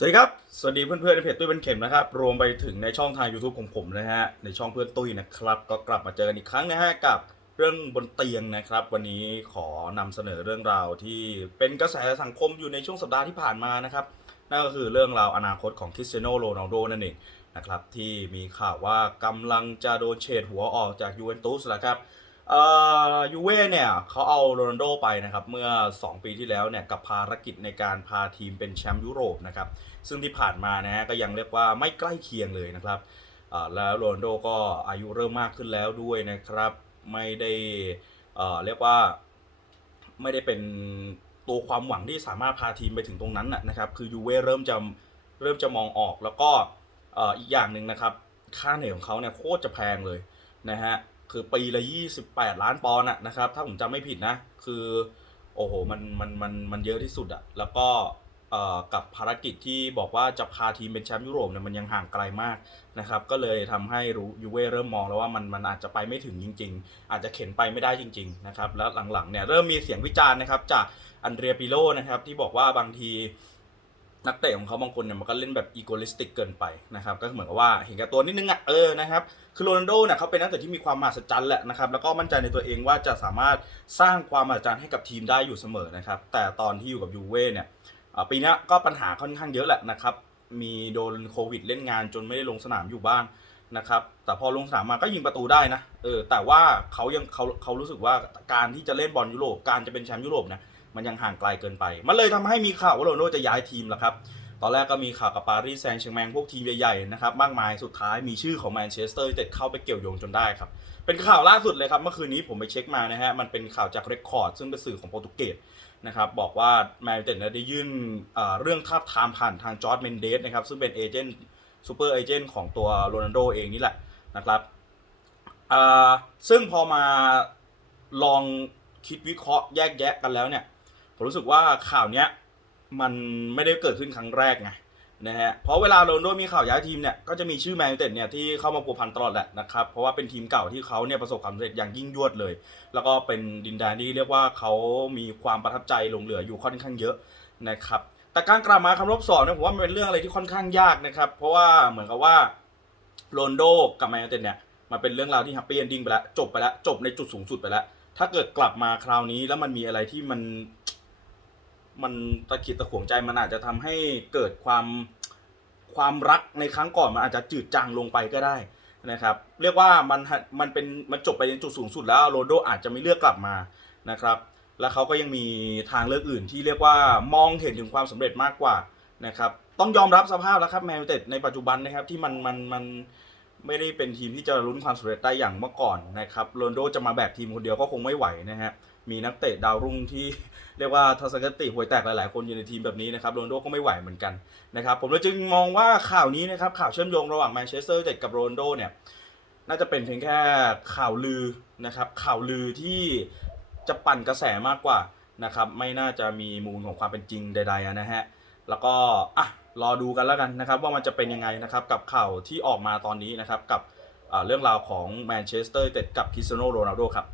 สวัสดีครับ สวัสดีเพื่อนๆในเพจตุ้ยเป็นเข็มนะครับ รวมไปถึงในช่องทาง YouTube ของผมนะฮะ ในช่องเพื่อนตุ้ยนะครับ ก็กลับมาเจอกันอีกครั้งนะฮะกับเรื่องบนเตียงนะครับ วันนี้ขอนำเสนอเรื่องราวที่เป็นกระแสสังคมอยู่ในช่วงสัปดาห์ที่ผ่านมานะครับ นั่นก็คือเรื่องราวอนาคตของคริสเตียโนโรนัลโดนั่นเองนะครับที่มีข่าวว่ากำลังจะโดนเฉดหัวออกจากยูเวนตุสแล้วครับ ยูเว่เนี่ยเขาเอาโรนัลโดไปนะครับ เมื่อ 2 ปีที่แล้วเนี่ยกับภารกิจในการพาทีมเป็นแชมป์ยุโรปนะครับ ซึ่งที่ผ่านมานะฮะก็ยังเรียกว่าไม่ใกล้เคียงเลยนะครับอ่าแล้วโรนัลโดก็อายุเริ่มมากขึ้นแล้วด้วยนะครับ ไม่ได้เอ่อเรียกว่าไม่ได้เป็นตัวความหวังที่สามารถพาทีมไปถึงตรงนั้นนะนะครับ คือยูเว่เริ่มจะเริ่มจะมองออกแล้วก็อ่ออีกอย่างหนึ่งนะครับ ค่าเหนื่อยของเขาเนี่ยโคตรจะแพงเลยนะฮะ คือปีละ 28 ล้านปอนด์อะนะครับ ถ้าผมจำไม่ผิดนะ คือ โอ้โห มัน มัน มัน มันเยอะที่สุดอะแล้วก็เอ่อกับภารกิจที่บอกว่าจะพาทีมเป็นแชมป์ยุโรปเนี่ยมันยังห่างไกลมากนะครับ ก็เลยทำให้รู้ยูเว่เริ่มมองแล้วว่ามันมันอาจจะไปไม่ถึงจริง ๆ อาจจะเข็นไปไม่ได้จริง ๆ นะครับ แล้วหลังๆเนี่ยเริ่มมีเสียงวิจารณ์นะครับจากอันเดรียปิโลนะครับที่บอกว่าบางที นักเตะของเขาบางคนเนี่ยมันก็เล่นแบบอีโก i ิสติกเกินไปนะครับก็เหมือนกับว่าเห็นแก่ตัวนิดนึงอะเออนะครับคือโรนัลโดเนี่ยเขาเป็นนักเตะที่มีความมหัศจรรย์แหละนะครับแล้วก็มั่นใจในตัวเองว่าจะสามารถสร้างความมหัศจรรย์ให้กับทีมได้อยู่เสมอนะครับแต่ตอนที่อยู่กับยูเว่เนี่ยปีนี้ก็ปัญหาค่อนข้างเยอะแหละนะครับมีโดนโควิดเล่นงานจนไม่ได้ลงสนามอยู่บ้างนะครับแต่พอลงสนามมาก็ยิงประตูได้นะเออแต่ว่าเขายังเขาเขารู้สึกว่าการที่จะเล่นบอลยุโรปการจะเป็นแชมป์ยุโรปเนี่ย มันยังห่างไกลเกินไป มันเลยทำให้มีข่าวว่าโรนัลโดจะย้ายทีมแล้วครับ ตอนแรกก็มีข่าวกับปารีสแซงต์แชร์แมงพวกทีมใหญ่ๆนะครับมากมายสุดท้ายมีชื่อของแมนเชสเตอร์ยูไนเต็ดเข้าไปเกี่ยวโยงจนได้ครับเป็นข่าวล่าสุดเลยครับเมื่อคืนนี้ผมไปเช็คมานะฮะมันเป็นข่าวจากเรคคอร์ดซึ่งเป็นสื่อของโปรตุเกสนะครับบอกว่าแมนยูไนเต็ดได้ยื่นเรื่องทาบทามผ่านทางจอร์ดเมนเดสนะครับซึ่งเป็นเอเจนต์ซูเปอร์เอเจนต์ของตัวโรนัลโดเองนี่แหละนะครับซึ่งพอมาลองคิดวิเคราะห์แยกแยะกันแล้วเนี่ย ผมรู้สึกว่าข่าวเนี้ยมันไม่ได้เกิดขึ้นครั้งแรกไงนะฮะเพราะเวลาโรนโดมีข่าวย้ายทีมเนี่ยก็จะมีชื่อแมนยูเต็ดเนี่ยที่เข้ามาพัวพันตลอดแหละนะครับเพราะว่าเป็นทีมเก่าที่เขาเนี่ยประสบความสำเร็จอย่างยิ่งยวดเลย แล้วก็เป็นดินแดนที่เรียกว่าเขามีความประทับใจหลงเหลืออยู่ค่อนข้างเยอะนะครับแต่การกลับมาคำรบสองเนี่ยผมว่ามันเป็นเรื่องอะไรที่ค่อนข้างยากนะครับเพราะว่าเหมือนกับว่าโรนโดกับแมนยูเต็ดเนี่ยมันเป็นเรื่องราวที่แฮปปี้เอนดิ้งไปแล้วจบไปแล้วจบในจุดสูงสุดไปแล้วถ้าเกิดกลับมาคราวนี้แล้วมันมีอะไรที่มัน มันตะขิดตะขวงใจมันอาจจะทำให้เกิดความความรักในครั้งก่อนมันอาจจะจืดจางลงไปก็ได้นะครับ เรียกว่ามันมันเป็นมันจบไปในจุดสูงสุดแล้วโรนโดอาจจะไม่เลือกกลับมานะครับ แล้วเขาก็ยังมีทางเลือกอื่นที่เรียกว่ามองเห็นถึงความสำเร็จมากกว่านะครับต้องยอมรับสภาพแล้วครับแมนยูเต็ดในปัจจุบันนะครับที่มันมันมัน ไม่ได้เป็นทีมที่จะลุ้นความสำเร็จได้อย่างเมื่อก่อนนะครับโรนโดจะมาแบกทีมคนเดียวก็คงไม่ไหวนะฮะมีนักเตะดาวรุ่งที่เรียกว่าทัศนคติห่วยแตกหลายๆ คนอยู่ในทีมแบบนี้นะครับโรนโดก็ไม่ไหวเหมือนกันนะครับผมเลยจึงมองว่าข่าวนี้นะครับข่าวเชื่อมโยงระหว่างแมนเชสเตอร์เต็ดกับโรนโดเนี่ยน่าจะเป็นเพียงแค่ข่าวลือนะครับข่าวลือที่จะปั่นกระแสมากกว่านะครับไม่น่าจะมีมูลของความเป็นจริงใดๆนะฮะแล้วก็อะ รอดูกันแล้วกันนะครับ ว่ามันจะเป็นยังไงนะครับ กับข่าวที่ออกมาตอนนี้นะครับ กับเรื่องราวของแมนเชสเตอร์เต็ดกับคริสเตียโนโรนัลโดครับ